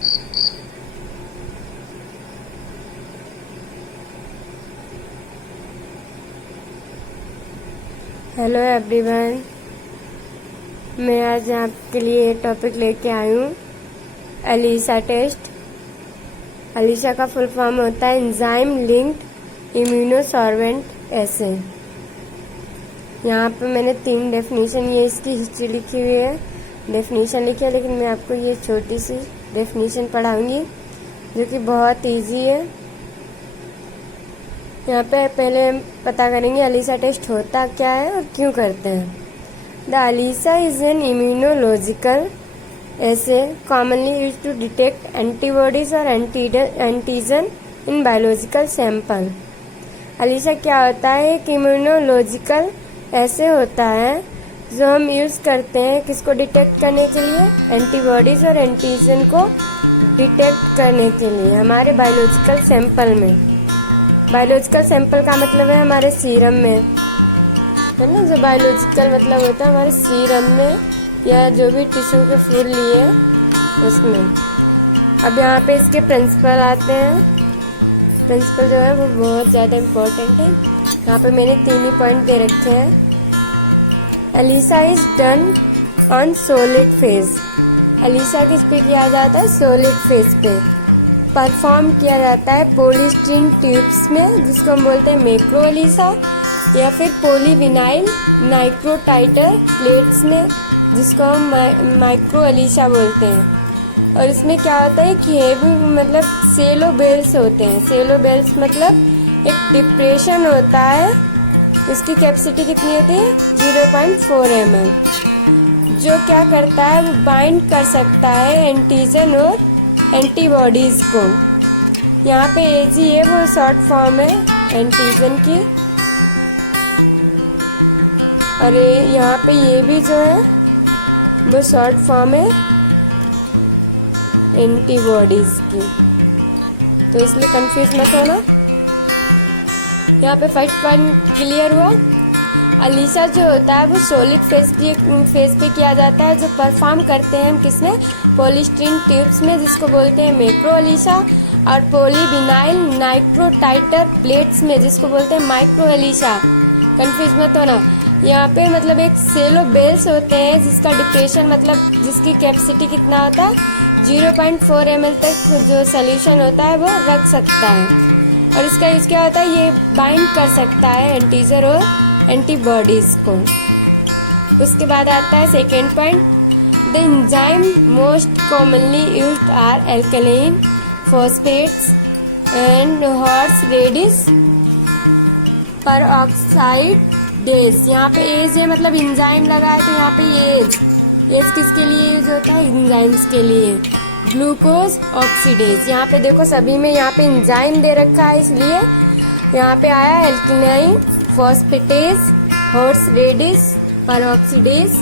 Hello everyone, मैं आज आपके लिए टॉपिक लेके आई हूँ एलिसा टेस्ट। एलिसा का फुल फॉर्म होता है एंजाइम लिंक्ड इम्यूनोसॉर्बेंट एसे। यहाँ पे मैंने 3 डेफिनेशन, ये इसकी हिस्ट्री लिखी हुई है, डेफिनेशन लिखी है, लेकिन मैं आपको ये छोटी सी डेफिनेशन पढ़ाऊंगी जो कि बहुत इजी है। यहाँ पे पहले हम पता करेंगे एलिसा टेस्ट होता क्या है और क्यों करते हैं। The ELISA is an immunological assay commonly use to detect antibodies और antigen in biological sample. ELISA क्या होता है? एक इम्यूनोलॉजिकल ऐसे होता है जो हम यूज करते हैं किसको डिटेक्ट करने के लिए? एंटीबॉडीज और एंटीजन को डिटेक्ट करने के लिए हमारे बायोलॉजिकल सैंपल में। बायोलॉजिकल सैंपल का मतलब है हमारे सीरम में, है ना। जो बायोलॉजिकल मतलब होता है हमारे सीरम में या जो भी टिश्यू के फूल लिए उसमें। अब यहाँ पे इसके प्रिंसिपल आते हैं। प्रिंसिपल जो है वो बहुत ज़्यादा इम्पोर्टेंट है। यहाँ पे मैंने 3 ही पॉइंट दे रखे हैं। ELISA is done on solid phase. ELISA किस पे किया जाता है? सॉलिड फेज पे परफॉर्म किया जाता है पॉलीस्टीरीन ट्यूब्स में, जिसको हम बोलते हैं मैक्रो एलिसा, या फिर पॉलीविनाइल नाइट्रोटाइटर प्लेट्स में, जिसको हम माइक्रो एलिसा बोलते हैं। और इसमें क्या होता है कि हेवी मतलब सेलो बेल्स होते हैं। सेलो बेल्स मतलब एक डिप्रेशन होता है। इसकी कैपेसिटी कितनी होती है? 0.4 ml, जो क्या करता है वो बाइंड कर सकता है एंटीजन और एंटीबॉडीज को। यहाँ पे एजी है वो शॉर्ट फॉर्म है एंटीजन की, और यहाँ पे ये भी जो है वो शॉर्ट फॉर्म है एंटीबॉडीज की, तो इसलिए कंफ्यूज मत होना। यहाँ पे फर्स्ट पॉइंट क्लियर हुआ। एलिसा जो होता है वो सॉलिड फेज पे किया जाता है, जो परफॉर्म करते हैं हम किसमें? पॉलीस्टीरीन ट्यूब्स में, जिसको बोलते हैं मैक्रो एलिसा, और पॉलीविनाइल नाइट्रोटाइटर प्लेट्स में, जिसको बोलते हैं माइक्रो एलिसा। कंफ्यूज मत होना। यहाँ पे मतलब एक सेलो बेल्स होते हैं जिसका डिप्रेशन मतलब जिसकी कैपेसिटी कितना होता है? 0.4 ml तक जो सोल्यूशन होता है वो रख सकता है, और इसका यूज क्या होता है? ये बाइंड कर सकता है एंटीजन और एंटीबॉडीज को। उसके बाद आता है second point. The enzyme most commonly used are alkaline phosphates and horse radish peroxidase. यहाँ पे एज है मतलब एंजाइम लगा है, तो यहाँ पे एज किसके लिए यूज होता है? एंजाइम्स के लिए। ग्लूकोज ऑक्सीडेज, यहाँ पे देखो सभी में यहाँ पे एंजाइम दे रखा है, इसलिए यहाँ पे आया alkaline phosphatase, horseradish, peroxidase,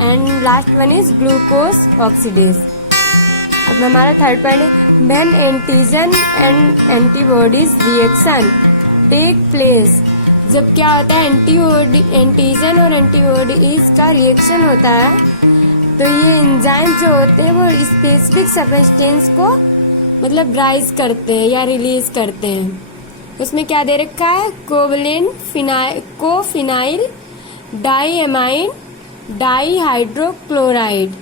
and last one is glucose oxidase. अब हमारा थर्ड पॉइंट है when antigen and antibodies reaction take place. जब क्या होता है? एंटीजन और एंटीबॉडीज का रिएक्शन होता है, तो ये एंजाइम जो होते हैं वो स्पेसिफिक सब्सटेंस को मतलब राइज करते हैं या रिलीज करते हैं। उसमें क्या दे रखा है? कोफिनाइल डाईएमाइन डाईहाइड्रोक्लोराइड।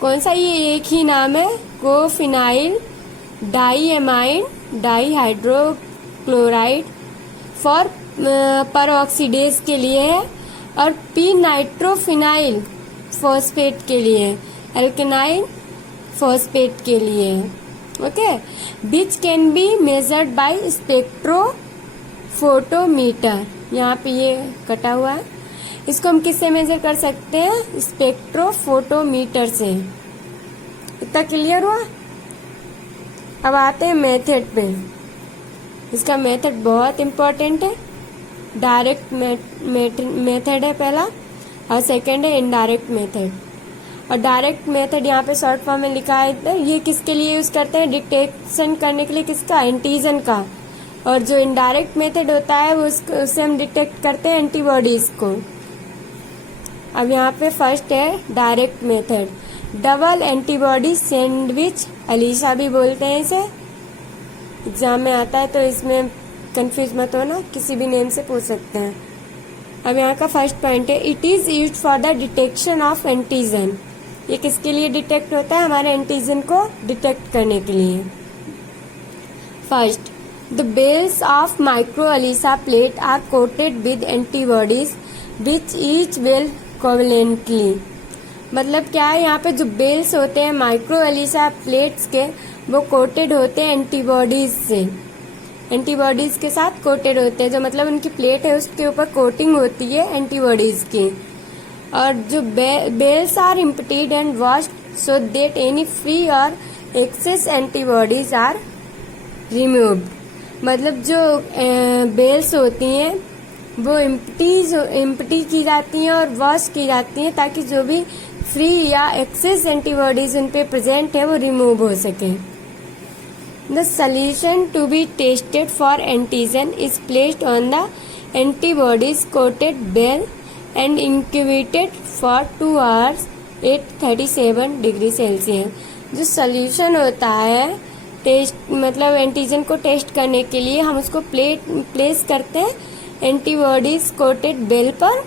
कौन सा? ये एक ही नाम है, कोफिनाइल डाईएमाइन डाईहाइड्रोक्लोराइड फॉर परऑक्सीडेज के लिए है, और पी नाइट्रोफिनाइल फॉस्फेट के लिए, एल्केनाइन फॉस्फेट के लिए। Okay, which can be measured by spectrophotometer. यहाँ पे ये कटा हुआ है, इसको हम किससे मेजर कर सकते हैं? स्पेक्ट्रोफोटोमीटर से। इतना क्लियर हुआ। अब आते हैं मेथड पे। इसका मेथड बहुत इम्पोर्टेंट है। डायरेक्ट मेथड है पहला, और सेकंड है इनडायरेक्ट मेथड। और डायरेक्ट मेथड यहाँ पे शॉर्ट फॉर्म में लिखा है, ये किसके लिए यूज करते हैं? डिटेक्शन करने के लिए किसका? एंटीजन का। और जो इनडायरेक्ट मेथड होता है वो उससे हम डिटेक्ट करते हैं एंटीबॉडीज को। अब यहाँ पे फर्स्ट है direct method. Double antibody sandwich ELISA भी बोलते हैं इसे। एग्जाम में आता है तो इसमें कंफ्यूज मत होना, किसी भी नेम से पूछ सकते हैं। अब यहाँ का फर्स्ट पॉइंट है, it is used for the detection of antigen. ये किसके लिए डिटेक्ट होता है? हमारे एंटीजन को डिटेक्ट करने के लिए। First, the wells of micro ELISA plate are coated with antibodies which each well covalently. मतलब क्या है, यहाँ पे जो बेल्स होते हैं माइक्रो एलिसा प्लेट्स के, वो कोटेड होते हैं एंटीबॉडीज से, एंटीबॉडीज के साथ कोटेड होते हैं। जो मतलब उनकी प्लेट है उसके ऊपर कोटिंग होती है एंटीबॉडीज की। और जो wells are emptied and washed so that any free और एक्सेस एंटीबॉडीज आर रिमूव्ड। मतलब जो बेल्स होती हैं वो इम्पटी की जाती हैं और वॉश की जाती हैं ताकि जो भी फ्री या एक्सेस एंटीबॉडीज उन पे प्रेजेंट है वो रिमूव हो सके। The solution to be tested for antigen is placed on the antibodies coated well and incubated for 2 hours at 37 degree Celsius. जो सोल्यूशन होता है टेस्ट मतलब एंटीजन को टेस्ट करने के लिए, हम उसको प्लेस करते हैं एंटीबॉडीज कोटेड बेल पर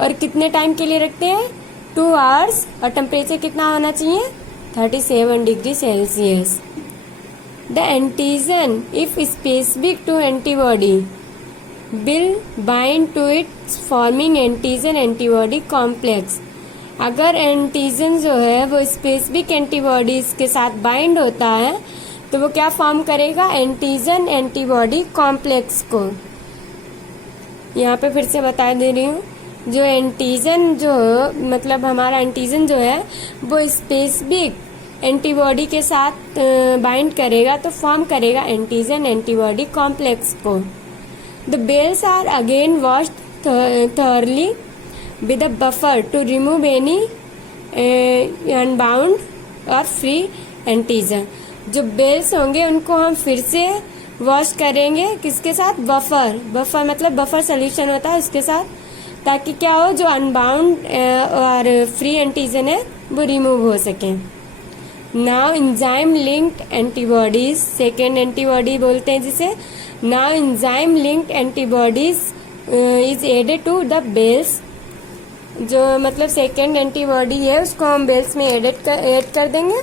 और कितने टाइम के लिए रखते हैं? 2 hours। और टेम्परेचर कितना होना चाहिए? 37 degree Celsius. The antigen if specific to antibody will bind to its forming antigen antibody complex. अगर एंटीजन जो है वो स्पेसिफिक एंटीबॉडीज के साथ बाइंड होता है तो वो क्या फॉर्म करेगा? एंटीजन एंटीबॉडी कॉम्प्लेक्स को। यहाँ पे फिर से बता दे रही हूँ, जो एंटीजन जो मतलब हमारा एंटीजन जो है वो स्पेसिफिक एंटीबॉडी के साथ बाइंड करेगा तो फॉर्म करेगा एंटीजन एंटीबॉडी कॉम्प्लेक्स को। The wells are again washed thoroughly with a buffer to remove any unbound or free antigen. जो बेल्स होंगे उनको हम फिर से वॉश करेंगे, किसके साथ? बफर। बफर मतलब बफर सोल्यूशन होता है उसके साथ, ताकि क्या हो, जो अनबाउंड और फ्री एंटीजन है वो रिमूव हो सके। Now enzyme linked antibodies, second antibody बोलते हैं जिसे। Now enzyme linked antibodies is added to the wells. जो मतलब सेकेंड एंटीबॉडी है उसको हम बेल्स में ऐड कर देंगे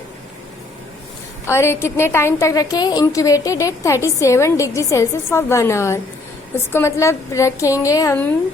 और ये कितने टाइम तक रखें? Incubated at 37 degree Celsius for 1 hour। उसको मतलब रखेंगे हम